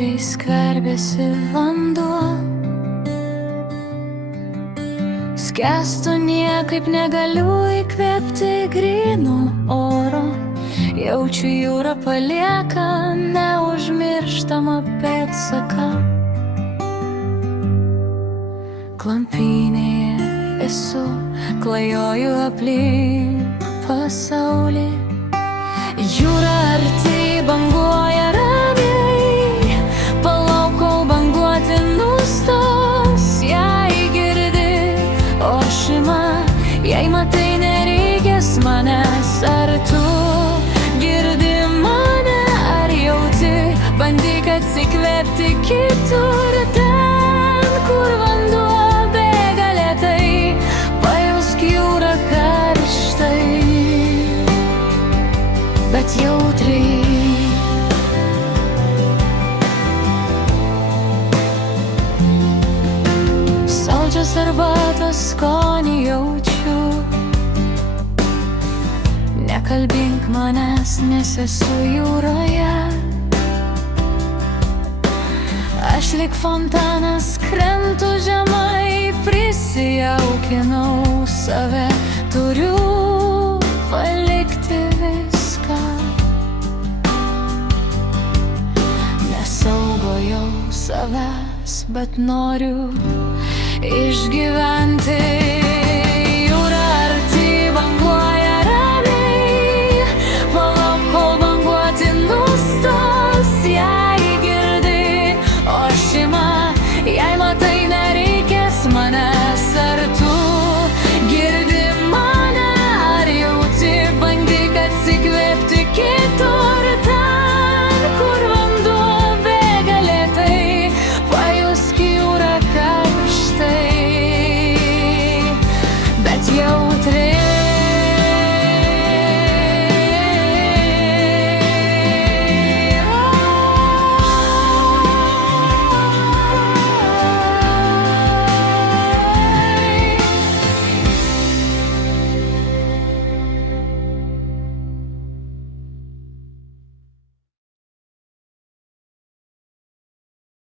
paviršiais skverbėsi vanduo. Skęstu niekaip negaliu įkvėpti gryno oro. Jaučiu jūra palieka neužmirštamą pėdsaką. Klampynėje esu, klajoju aplink pasaulį. Jūra arti banguoja ramiai, palauk kol banguoti nustos. Jei girdi ošimą, jei matai nereikės manęs. Ar tu girdi mane, ar jauti, bandyk atsikvėpti kitur. Ten, kur vanduo bėga lėtai, pajausk jūrą karštai, bet jautriai. Saldžios arbatos skonį jaučiu. Nekalbink manęs, nes esu jūroje. Aš lyg fontanas krentu žemai, prisijaukinau save. Turiu palikti viską. Nesaugojau savęs, bet noriu išgyventi.